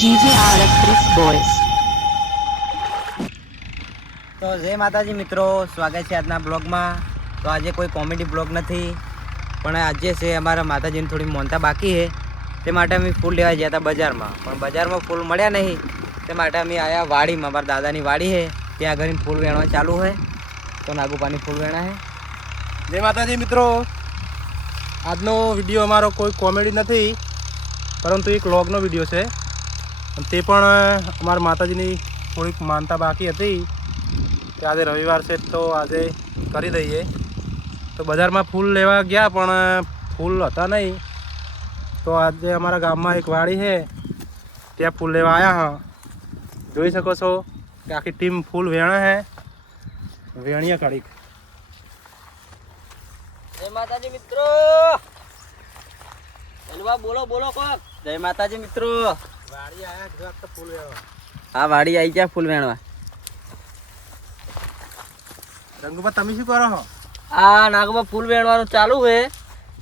GGR Chris Boys. તો જય માતાજી મિત્રો સ્વાગત છે આજના બ્લોગમાં. તો આજે કોઈ કોમેડી બ્લોગ નથી પણ આજે છે અમારા માતાજીની થોડી મોનતા બાકી છે. તે માટે અમે ફૂલ લેવા ગયા હતા બજારમાં. પણ બજારમાં ફૂલ મળ્યા નહીં. તે માટે અમે આવ્યા વાડીમાં. મારા દાદાની વાડી છે. ત્યાં આગળ ફૂલ વેણવા ચાલુ છે. તો નાગુપાની ફૂલ વેણા છે. જય માતાજી મિત્રો. આજનો વીડિયો અમારો કોઈ કોમેડી નથી પરંતુ એક લોગનો વીડિયો છે. તે પણ અમારા માતાજીની થોડીક માનતા બાકી હતી કે આજે રવિવાર છે તો આજે કરી દઈએ. તો બજારમાં ફૂલ લેવા ગયા પણ ફૂલ હતા નહીં. તો આજે અમારા ગામમાં એક વાડી છે, ત્યાં ફૂલ લેવા આવ્યા હા. જોઈ શકો છો કે આખી ટીમ ફૂલ વેણા હે. વેણીયા કાઢી જય માતાજી મિત્રો. બોલો બોલો કોણ? જય માતાજી મિત્રો. હા વાડી આવી ગયા ફૂલ વેણવા. રંગુબા તમે શું કરો છો? આ નાગમાં ફૂલ વેણવાનું ચાલુ છે.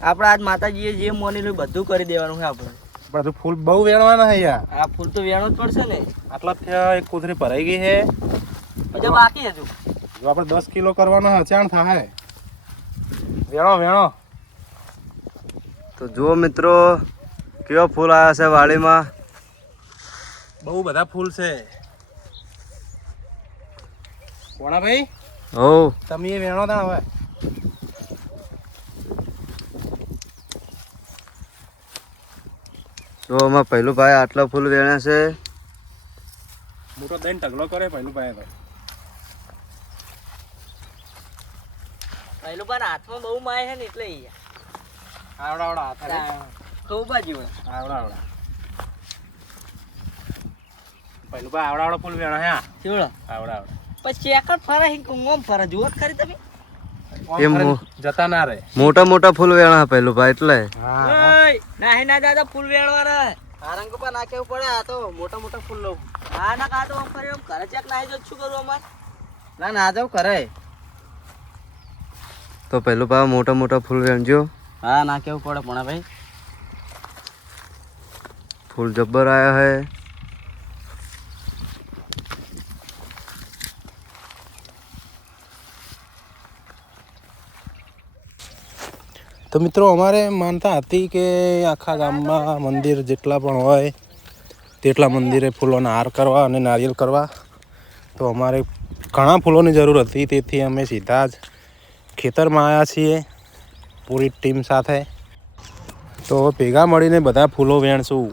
આપણે આજ માતાજીએ જે મોની બધું કરી દેવાનું છે આપણે પણ ફૂલ બહુ વેણવાના છે યાર. આ ફૂલ તો વેણવું જ પડશે ને. આટલા એક કોથળી ભરાઈ ગઈ છે. પછી બાકી હજુ. જો આપણે દસ કિલો કરવાનો અચાણ થાય. વેણો વેણો. તો જુઓ મિત્રો કેવો ફૂલ આવ્યા છે વાડીમાં? બહુ બધા ફૂલ છે. કોણા ભાઈ હો તમે એ વેણો તા હવે. તો આમાં પહેલું ભાઈ આટલા ફૂલ વેણ્યા છે. મોટો દઈને ઢગલો કરે પહેલું ભાઈ ભાઈ પહેલું પણ હાથમાં બહુ માય છે ને એટલે. આવડા આવડા હાથ આવે. બાજુ હોય. આવડા આવડા. પહેલું ભાઈ આવડાવડા પુલ ફૂલ વેણા હે. આ. ચૂડો આવડા આવડા પછી એક જ ફરે હિંક ઓમ ફરે. જુઓ ખરી તમે. એમ જતા ના રહે. મોટા મોટા ફૂલ વેણા પેલું ભાઈ એટલે. હા નાહી ના દાદા ફૂલ વેણવા રે આ રંગ પર નાખવું પડે આ તો મોટા મોટા ફૂલ લઉં હા ના કા તો ફરે ફરી આમ ઘરે ચેક નાહી જો શું કરું અમાર? ના ના જાવ કરે તો પેલું ભાઈ મોટા મોટા ફૂલ વેણજો હા ના કેવું પડે પણ ભાઈ. ફૂલ જબ્બર આયા હે. તો મિત્રો અમારે માનતા હતી કે આખા ગામમાં મંદિર જેટલા પણ હોય તેટલા મંદિરે ફૂલોના હાર કરવા અને નારિયેલ કરવા. તો અમારે ઘણા ફૂલોની જરૂર હતી તેથી અમે સીધા જ ખેતરમાં આવ્યા છીએ પૂરી ટીમ સાથે. તો ભેગા મળીને બધા ફૂલો વેણશું.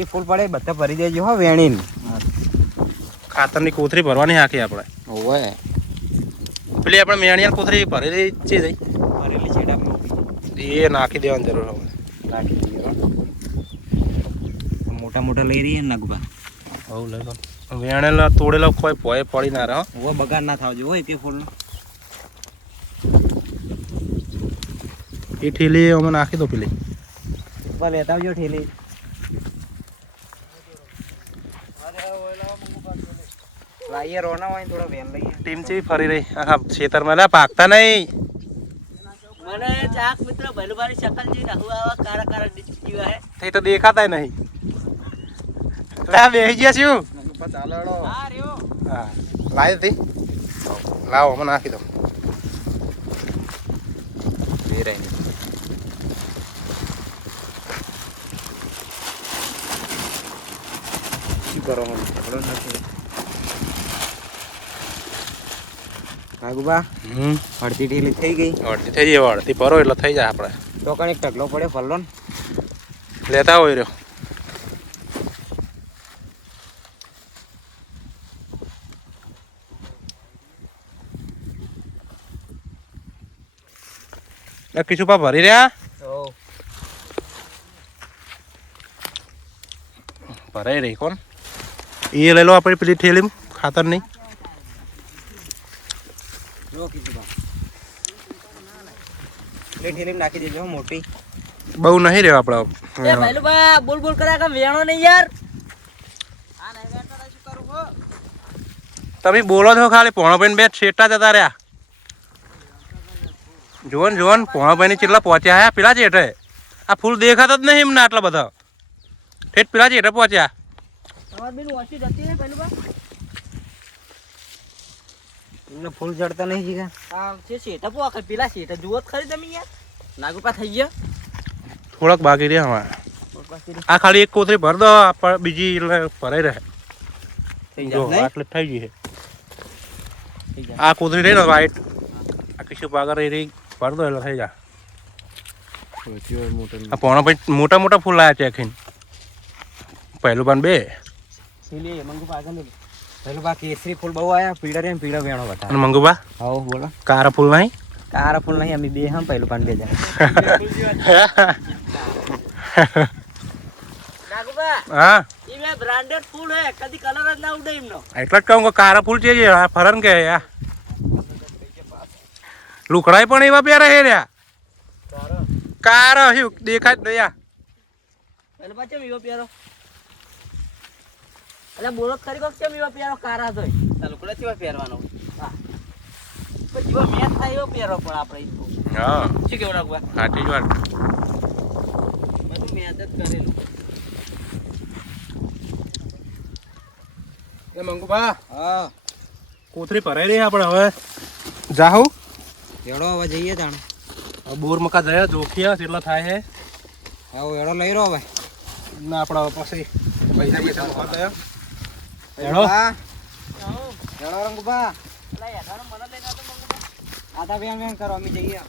એ ફૂલ પડે બધા ભરી દેજો હો વેણીને. ખાતરની કોથળી ભરવાની આખી આપણે. ઓવે પેલી આપણે મેણિયાની કોથળી ભરેલી છે જઈ. ભરેલી છેડા એ નાખી દેવાની જરૂર હવે. નાખી દઈએ મોટા મોટા લઈ રહીએ નગબા હવ લઈ વેણેલા તોડેલા કોઈ પોય પડી ના રહો. ઓ બગાડ ના થાવ જો હોય તે ફૂલનો એ ઠેલી અમે નાખી દો પેલી. લેતા આવજો ઠેલી. લાઈએ રોના હોય થોડો વેન લઈએ. ટીમ છે ફરી રહી. આખા ખેતરમાં લે પાકતા નહીં. મને ચાક મિત્ર ભલુભારી શકલ જી રહુ આવા કારા કારા જીવા હે. થઈ તો દેખાતા નહીં. લે બેસી ગયા છું? હા રહ્યો હા. લાવી હતી લાવો અમે નાખી દો. શું કરો નથી નાગુબા હમ. અડધી ઢીલી થઈ ગઈ. અડધી થઈ જાય અડધી ભરો એટલે થઈ જાય આપણે. તો કણ એક ઢગલો પડે ફરલો લેતા હોય રહ્યો. નક્કી પા ભરી રહ્યા? ભરાઈ રહી કોણ? એ લઈ લો આપણે પેલી ઠેલી ખાતર નહીં નાખી દેજો મોટી. બહુ નહીં રહ્યો એ ભાઈલું બા બોલ બોલ કર્યા કે વેણો નહીં યાર. આ નહીં વેણતો શું કરું હો તમે બોલો છો ખાલી પોણાભાઈ બે છેટા જતા રહ્યા. જુઓ ને જુઓ ને પોણાભાઈ ની કેટલા પહોંચ્યા હે? પેલા ચેટે આ ફૂલ દેખાતા જ નહીં એમને આટલા બધા. ઠેઠ પેલા છે પહોંચ્યા. તમારે બેન ઓછી જતી ને પેલું બા એમને ફૂલ ચડતા નહીં જીગા? હા છે શેઠા. પો આખર પેલા શેઠા. જુઓ જ ખરી તમે યાર નાગુપા થઈ ગયા. થોડાક બાકી રહ્યા અમારે. આ ખાલી એક કોથળી ભર દો આ બીજી એટલે ભરાઈ રહે. થઈ જો આટલે થઈ ગઈ છે. આ કોથળી રહી ને વાઈટ આ કિશુ પાગર રહી રહી ભર દો એટલે થઈ જાય આ પોણો પછી મોટા મોટા ફૂલ આવ્યા છે આખીને. પહેલું પાન બે. મંગુ પાછળ લે. પેલું બા કેસરી ફૂલ બહુ આયા પીળા રે પીળા વેણો બતા અને મંગુબા? આવો બોલો. કારા ફૂલ નહીં? કારા ફૂલ નહીં અમે બે હમ પેલું પાન બે જાય નાગુપા હા? એ બે બ્રાન્ડેડ ફૂડ હે કદી કલર જ ના ઉડે એમનો. એટલે જ કહું કે કારા ફૂલ છે જે આ ફરન કે આ. લુકડાઈ પણ એવા પેરા હે રહ્યા. કારા હ્યુ દેખાય દયા પાછો એવો એટલે બોલો ખરી કોક કેમ એવા પહેરો? કારા તો લુકડા કેવા પહેરવાનો. હા. પણ જેવો મેચ થાય એવો પ્યારો પણ આપણે હા. શું કેવું નાગુપા સાચી વાત. બધું જ કરેલું. એ હા. કોથરી ભરાઈ રહી આપણે હવે. જાહુ? એડો હવે જઈએ તાણ. હવે બોર મકા જયા જોખ્યા કેટલા થાય છે આવો એડો લઈ રહ્યો હવે. ના આપણા હવે પછી પૈસા પૈસા ગયા. એડો હા એડો રંગુબા એટલે યાર મને લઈને આવતો મંગુપા આ તા બેન બેન કરો અમે જઈએ.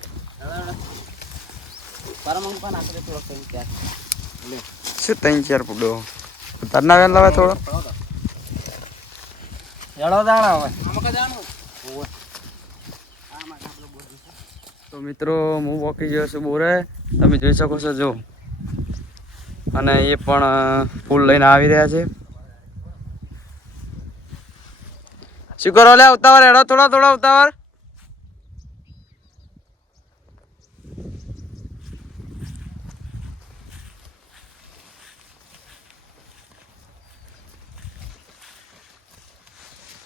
પરમંગ પણ આપણે થોડોક કઈ ત્યાં. શું ત્રણ ચાર ફૂટો તરના વેન લાવે થોડો? એડો દાણા હવે. આમાં કદાનું તો મિત્રો હું વોકી ગયો છું બોરે. તમે જોઈ શકો છો જો. અને એ પણ ફૂલ લઈને આવી રહ્યા છે. શું કરો લે ઉતાવળ હેડો થોડા થોડા ઉતાવળ.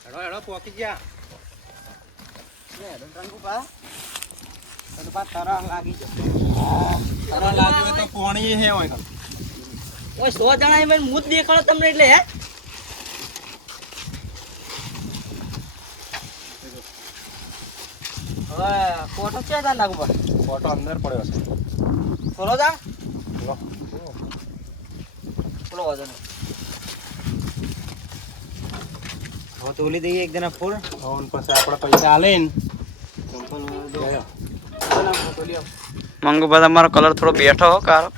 એડો એડો પોકી ગયા. તરહ લાગી જશે તારા લાગ્યું તો પોણી હે ઓય સો જણા એમાં જ દેખાડો તમને એટલે હે? હવે ફોટો છે તાર નાગુપા ફોટો અંદર પડ્યો છે. ખોલો તા લો. ખોલો વાંધો નહીં. હવે તોલી દઈએ એક જણા ફૂલ હવે પછી આપણે પૈસા હાલે ને ગયા. મંગુબા તમારો કલર થોડો બેઠો હો કારો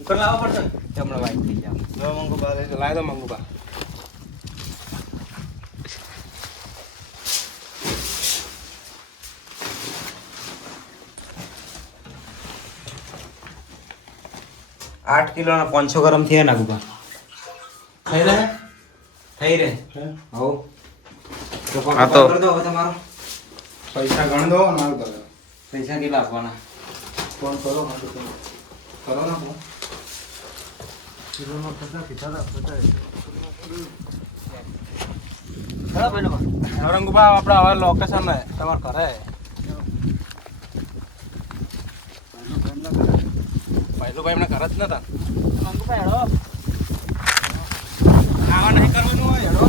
ઉપર લાવવા પડશે? હમણાં વાઈટ થઈ જો મંગુબા લાવી દો મંગુબા. આઠ કિલોના પાંચસો ગ્રામ થયા નાગુબા થઈ રહે? થઈ રહે. હે? હવ. હા તો. કરી દો હવે તમારો. પૈસા ગણ દો અને આવું કરો. પૈસા કેટલા આપવાના? ફોન કરો કરો. ને ફોન. ખરો પેલો નવરંગુબા હવે લોકેશન તમારે ઘરે? પહેલું ભાઈ એમને ઘરે જ નતા મંગુપા હેડો આવા નહીં કરવાનું હોય હેડો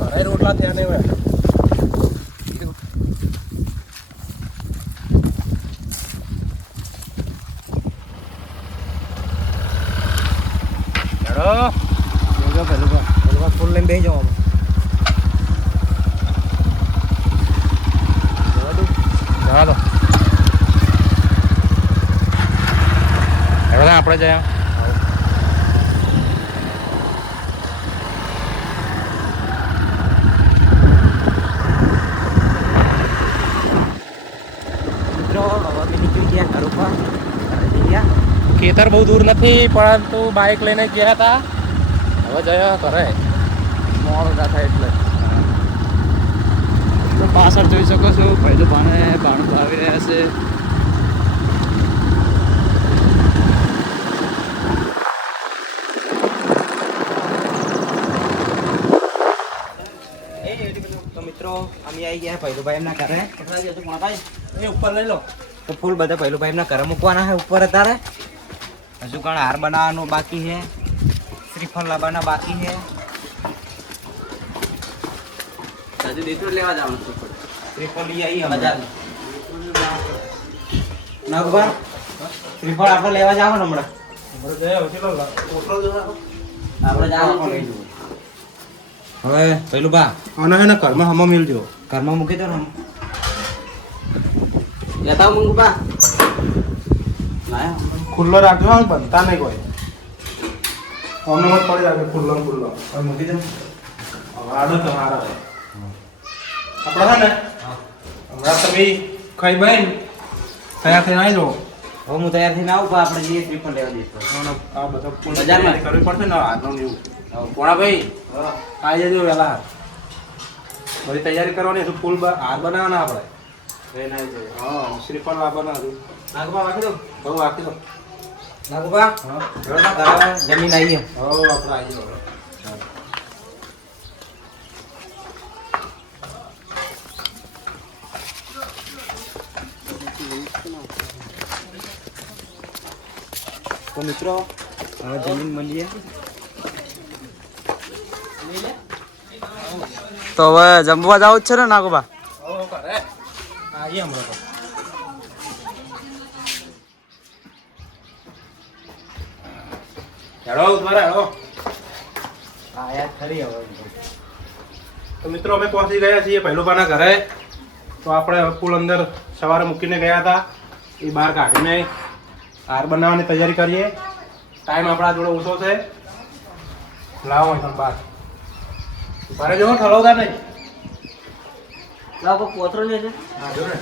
ઘરે રોટલા થયા નહીં હોય હેડો જોજો પેલું પર પેલું પર ફૂલ લઈને બેસી જાઓ હવે. જવા દો હેડો ને આપણે જયા મિત્રો હવે અમે નીકળી ગયા ઘર ઉપર ઘરે જઈ ગયા ખેતર બહુ દૂર નથી પરંતુ બાઇક લઈને ગયા હતા. હવે જયા કરે મોડું ના થાય એટલે. પાછળ જોઈ શકો છો પહેલું ભાણે ભાણું આવી રહ્યા છે. તો મિત્રો અમે આવી ગયા ભૈરુભાઈ એમના ઘરે. એ ઉપર લઈ લો. તો ફૂલ બધા પહેલું ભાઈ એમના ઘરે મૂકવાના છે ઉપર અત્યારે. હજુ હાર બનાવવાનો બાકી છે. શ્રીફળ લાવવાના બાકી છે. લેવા જવાનું છે શ્રીફળ લઈ આવી બજાર. નાગભા શ્રીફળ આપણે લેવા જવાનું હમણાં. બરોબર જય હવે ચલો ઓટલો જો આપણે જવાનું લઈ જવું. હવે પેલું બા અને હે ને ઘરમાં હમો મિલજો ઘરમાં મૂકી દો ને લેતા આવું મંગુપા ખુલ્લો રાખજો હા, બનતા નહીં કોઈ. અમને મત પડી રાખે ખુલ્લો ખુલ્લો. હવે મૂકી દઉં હવે આડો તમારા. આપણે હે ને? હમણાં તમે ખાઈ બહેન તૈયાર થઈને આવી જાઓ. હવે હું તૈયાર થઈને આવું પણ આપણે જઈએ શ્રીફળ લેવા દઈશું. આ બધા બજારમાં? કરવી પડશે ને આજનો એવું. કોણા ભાઈ આવી જજો વહેલા. બધી તૈયારી કરવાની શું ફૂલ હાર બનાવવાના આપણે. હા શ્રીફળ લાવવાના હતું નાગમાં વાંકી દો. બહુ રાખી દો. હા જમીન આપણે આવી તો મિત્રો હવે જમીન મળીએ. તો હવે જમવા જાવ જ છે ને નાગોબા આવીએ હમણાં ઉતવારે હેડો આયા ખરી હવે તો. મિત્રો અમે પહોંચી ગયા છીએ પહેલુબાના ઘરે. તો આપણે ફૂલ અંદર સવારે મૂકીને ગયા હતા. એ બહાર કાઢીને હાર બનાવવાની તૈયારી કરીએ. ટાઈમ આપણા જોડે ઓછો છે. લાવો અહીં બહાર. ભારે જવો ઠલવતા નહીં. લાવો કોઈ પોતરો લે છે. હા જો ને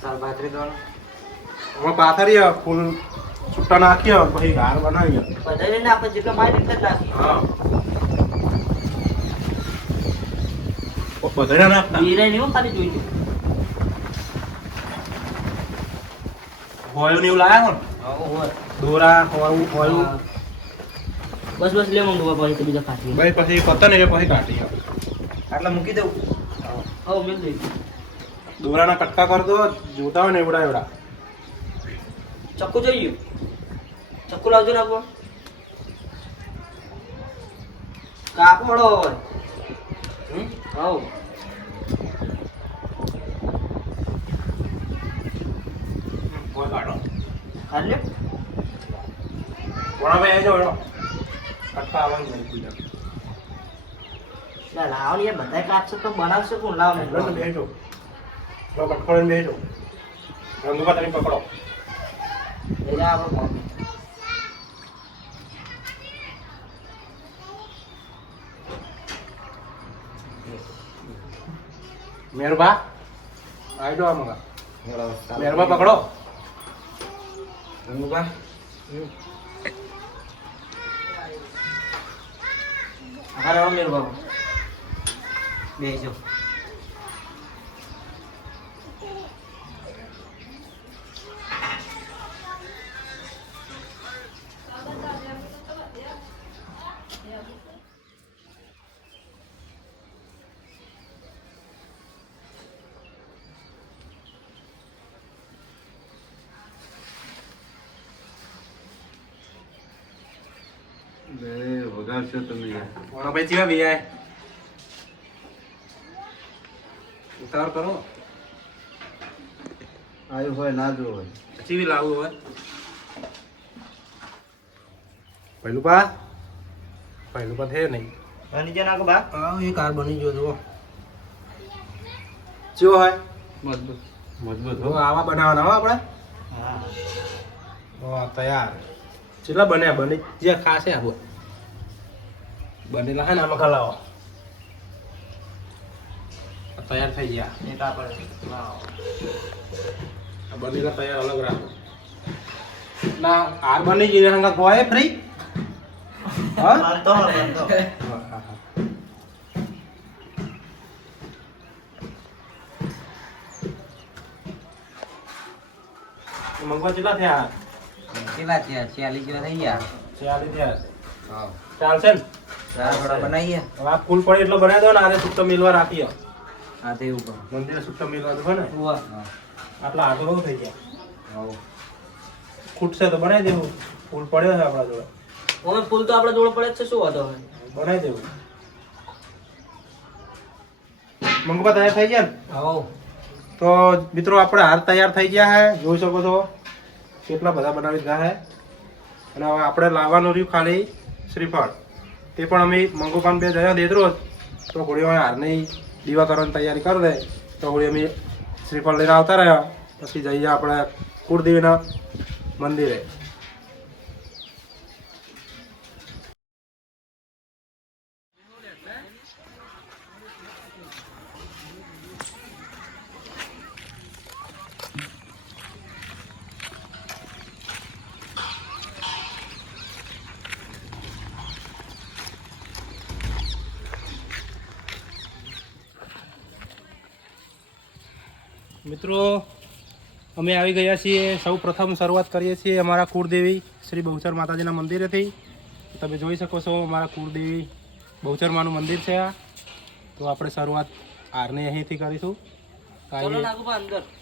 સાલ ભાતરી દોણ હવે પાથરીએ ફૂલ છૂટા નાખીએ પછી હાર બનાવીએ. બધાને ને આપણે જેટલા મારી રીતે જ નાખી હા. બધડા નાખતા હીરા નહીં ખાલી જોઈ લો. હોયું ને એવું લાયા ને હોય. દોરા હોયું હોયું બસ બસ લે મંગુપા પછી બીજા કાઢી ભાઈ પછી પતન એ પછી કાઢીએ આટલા મૂકી દઉં. હા મેં દઈ દોરાના કટકા કર દો જોતા હોય ને એવડા એવડા. ચક્કુ જોઈએ ચક્કુ લાવજો ને આપણો. કાપડો હોય. હમ? હવ. કોઈ કાઢો ખાલી? કોણા ભાઈ આવજો. કટકા આવવાનું નહીં લે, લાવો ને યાર બધાય તો બનાવશે કોણ? લાવો ને હેડો ને બેસજો લો કટકો લઈને બેસજો તમે પકડો. એટલે આપણે મેરબા? આવજો આ મગા. મેરબા પકડો. રંગુબા હા બાબુ બેસજો વગાડશો તમે. કોણા ભાઈ ચીવા બી ઉતાર કરો. આવ્યું હોય ના જો હોય. લાવવું હોય પહેલું પા પહેલું થયે નહીં. નીચે નાખો બા. હા એ કાર બની ગયો જુઓ. ચેવો હોય? મજબૂત. મજબૂત હો. આવા બનાવવાના હો આપણે. હા. તૈયાર. કેટલા બન્યા? બની જે ખાશે આબો બનેલા હે ને આમાં ખલાવો આ તૈયાર થઈ ગયા નેતા પર આ બનેલા તૈયાર અલગ રાખો ના આર બની ગઈ હંગા ગોય ફ્રી હા તો તો. મંગવા કેટલા થયા કેટલા થયા છિયાલીસ જેવા થઈ ગયા ચાલી થયા હા ચાલશે ને થોડા બનાવીએ. હવે આ ફૂલ પડે એટલો બનાવી દો ને આને સુટ્ટો મિલવા રાખીએ. હા તે એવું કરો. મંદિરે સુક્ત મિલવા દો ને? આટલા હાથો થઈ ગયા. ખૂટશે તો બનાવી દેવું. ફૂલ પડ્યો છે આપણા જોડે. ફૂલ તો આપણે જોડે પડે છે શું હવે બનાવી દેવું. તૈયાર થઈ ગયા ને? હા તો મિત્રો આપણે હાર તૈયાર થઈ ગયા હે. જોઈ શકો છો કેટલા બધા બનાવી દીધા હે. અને હવે આપણે લાવવાનું રહ્યું ખાલી શ્રીફળ. તે પણ અમે મંગો પાન બે જયા દેતરો તો હોળી હારની દીવા કરવાની તૈયારી કરી દે. તો હોળી અમે શ્રીફળ લઈને આવતા રહ્યા. પછી જઈએ આપણે કુળદેવીના મંદિરે. મિત્રો અમે આવી ગયા છીએ સૌ પ્રથમ શરૂઆત કરીએ છીએ અમારા કુળદેવી શ્રી બહુચર માતાજીના મંદિરેથી. તમે જોઈ શકો છો અમારા કુળદેવી બહુચર માનું મંદિર છે આ. તો આપણે શરૂઆત આરને અહીંથી કરીશું.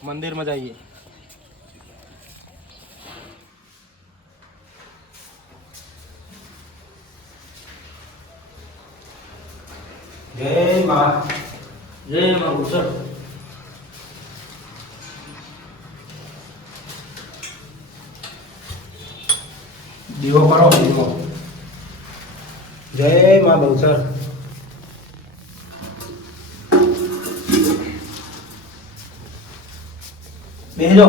મંદિરમાં જઈએ. જય મા જય માં દીવો કરો દીવો. જય મા બહુચર બેહજો.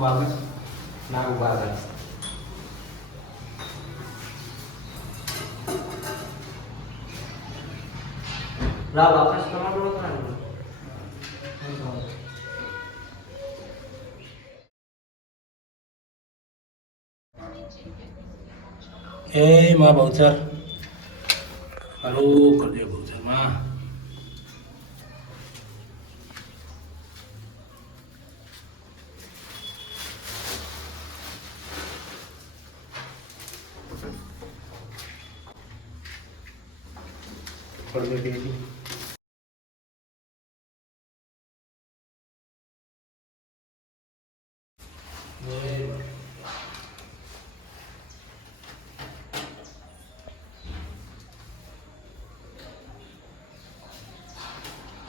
બાબસ ના ઊભા બાપા તમારો ઓળખાણ એ માં બહુચર. હાલો કરજો બહુચરમાં કરજો બેટી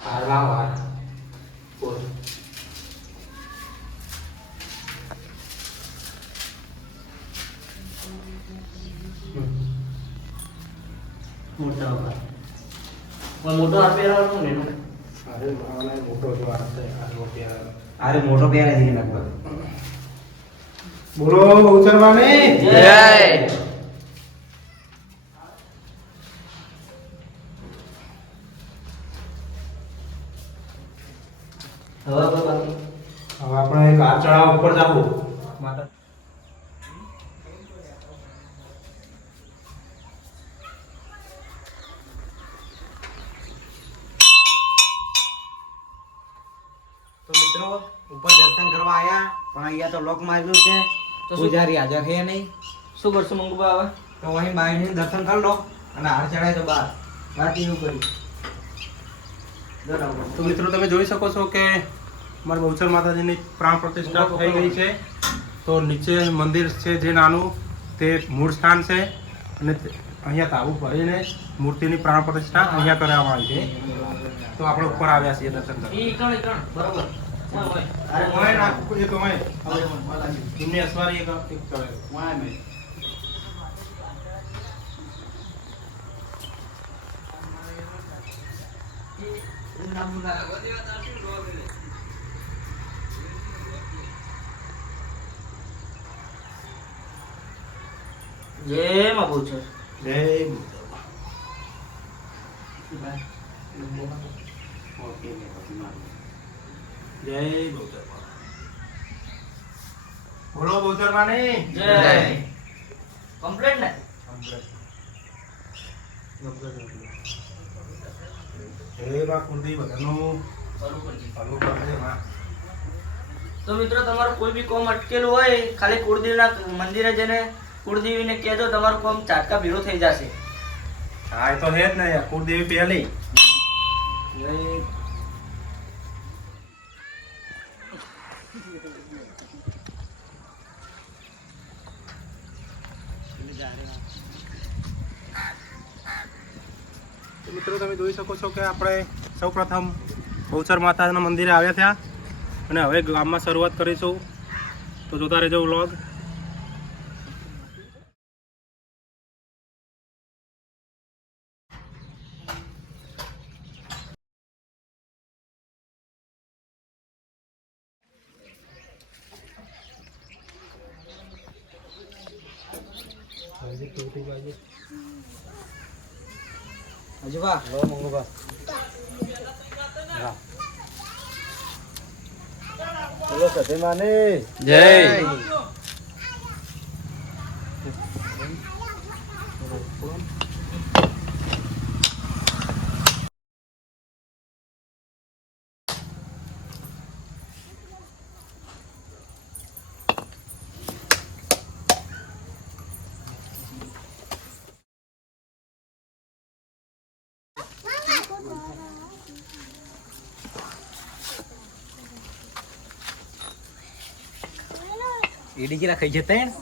હાર લાવ હાર બોલ મોટા બાપા પણ મોટો હાથ પહેરવાનો ને અરે મારા મોટો જો હાર હાર મોટો પહેરે છે લગભગ. બોલો બહુચર જય. હવે તો હવે આપણે એક હાર ચડાવવા ઉપર જાવું. માતા તો મિત્રો ઉપર દર્શન કરવા આયા પણ અહીંયા તો લોક માર્યું છે. તો પૂજારી હાજર છે નહીં. શું કરશું મંગુ હવે? તો અહીં બાયને દર્શન કરી લો અને હાર ચડાય તો બાર. બાકી એવું કર્યું તો મિત્રો તમે જોઈ શકો છો કે અમારા બહુચર માતાજીની પ્રાણ પ્રતિષ્ઠા થઈ ગઈ છે. તો નીચે મંદિર છે જે નાનું તે મૂળ સ્થાન છે. અને અહીંયા તાબુ ભરીને મૂર્તિની પ્રાણ પ્રતિષ્ઠા અહીંયા કરવામાં આવી છે. તો આપણે ઉપર આવ્યા છીએ દર્શન કરવા. ઈ કણ ઈ કણ બરોબર હા, હોય. અરે ઓય ના, એક ઓય. એમની અસવારી એક એક ચડે. જય માં બહુચર જય જય બહુચર બોલો બહુચર માની જય કમ્પ્લીટ ને હે બા માં તો મિત્રો તમારું કોઈ બી કોમ અટકેલું હોય ખાલી કુળદેવીના મંદિરે જઈને કુળદેવીને કહેજો તમારું કોમ ચાટકા ભીરો થઈ જશે. હા એ તો હે જ ને કુળદેવી પહેલી તો મિત્રો તમે જોઈ શકો છો કે આપણે સૌ પ્રથમ બહુચર માતાના મંદિરે આવ્યા થયા અને હવે ગામમાં શરૂઆત કરીશું. તો જોતા રહેજો વ્લોગ હજુ વા જય ઈડી જેલા ખાઈ જતા હે ને?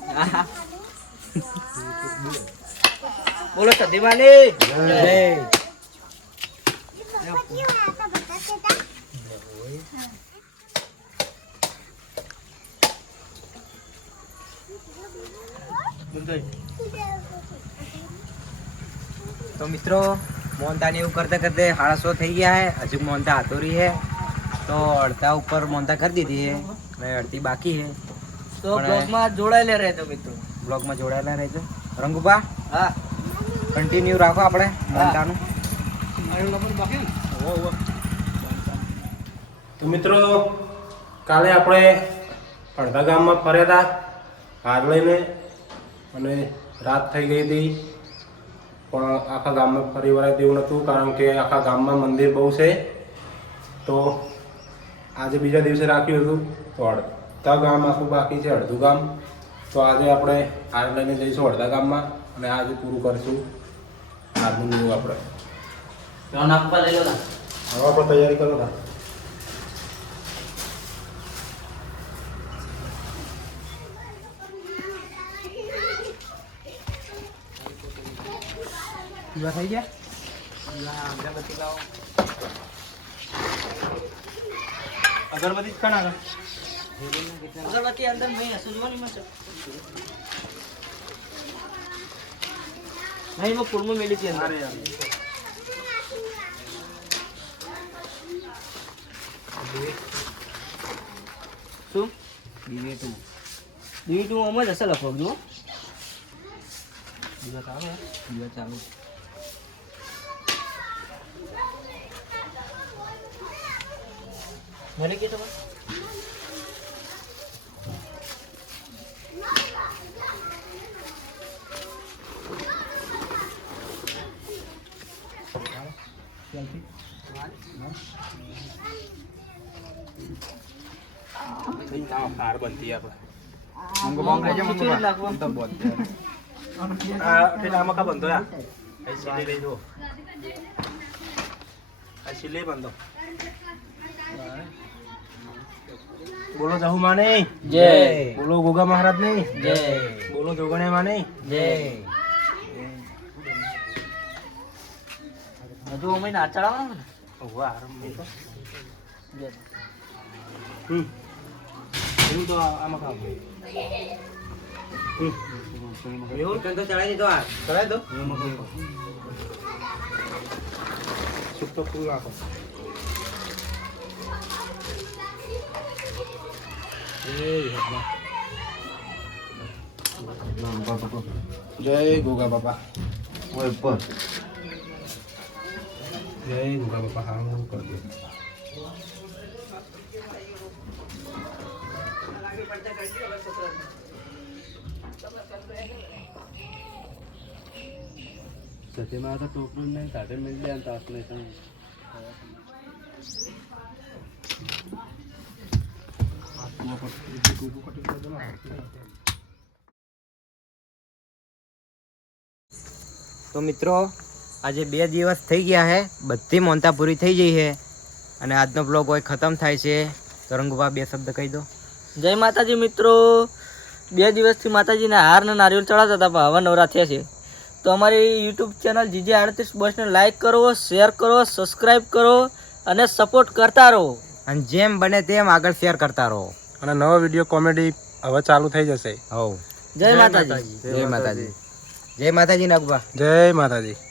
બોલો સધીમાની જય તો મિત્રો મોનતા ને એવું કરતે કરતે સાડા સો થઈ ગયા હે હજુ મોનતા હાથોરી હે તો અડધા ઉપર મોનતા કરી દીધી હે અને અડધી બાકી હે તો બ્લોગમાં જોડાયેલા રહેજો મિત્રો. બ્લોગમાં જોડાયેલા રહેજો. રંગુપા હા. કન્ટિન્યુ રાખો આપણે મોનતાનું તો મિત્રો કાલે આપણે અડધા ગામમાં ફર્યા હતા હાર લઈને અને રાત થઈ ગઈ હતી. પણ આખા ગામમાં ફરી વળાય તેવું નહોતું કારણ કે આખા ગામમાં મંદિર બહુ છે. તો આજે બીજા દિવસે રાખ્યું હતું તો અડધા ગામ આખું બાકી છે અડધું ગામ. તો આજે આપણે હાર લઈને જઈશું અડધા ગામમાં અને આજે પૂરું કરીશું આજનું ન્યૂ આપણે. લોન આપવા લઈ લો હવે આપણે તૈયારી કરો ના પૂરા થઈ ગયા? અગરબત્તી લાવો અગરબત્તી જ કણ આગળ. અંદર નહીં હશે જોવાની મળશે નહીં એમાં ફૂલમાં મેલી હતી અંદર. શું? બીવી ટુ બીવી ટુ અમે જ હશે લગભગ જો દિવસ આવે દિવસ ચાલુ. મને કે તમારે? હાર બનતી આપણે મંગો બોંગ લેજે મંગો નાખવા. તો બોલ આ પેલા આમાં કા બંધો યા આ સિલે લઈ દો આ સિલે બંધો બોલો જહુ માને. જય. બોલો ગોગા મહારાજ ને જય. બોલો જોગણે માને જય હજુ અમે ના ચડાવવાનું ને? જય. હમ એવું તો આમાં ખાવ એવું તો ચડાવી દીધો આ ચડાવી દો સુપ તો ફૂલ નાખો જય ગોગા બાપા જય ગોગા બાપા હારું કરી દે સતીમાં તો ટોપલું નહીં તારે મિલ જાય તાસ નહીં તો મિત્રો આજે બે દિવસ થઈ ગયા છે બધી મોનતા પૂરી થઈ ગઈ છે અને આજનો બ્લોગ હોય ખતમ થાય છે. તો રંગુભા બે શબ્દ કહી દો. જય માતાજી મિત્રો. બે દિવસથી માતાજીને હાર ને નારિયેળ ચડાવતા હતા પણ હવે નવરા થયા છે. તો અમારી યુટ્યુબ ચેનલ જીજે આડત્રીસ બસને લાઈક કરો શેર કરો સબસ્ક્રાઈબ કરો અને સપોર્ટ કરતા રહો. અને જેમ બને તેમ આગળ શેર કરતા રહો. અને નવો વીડિયો કોમેડી હવે ચાલુ થઈ જશે. હવ. જય માતાજી. જય માતાજી. જય માતાજી નાગભા. જય માતાજી.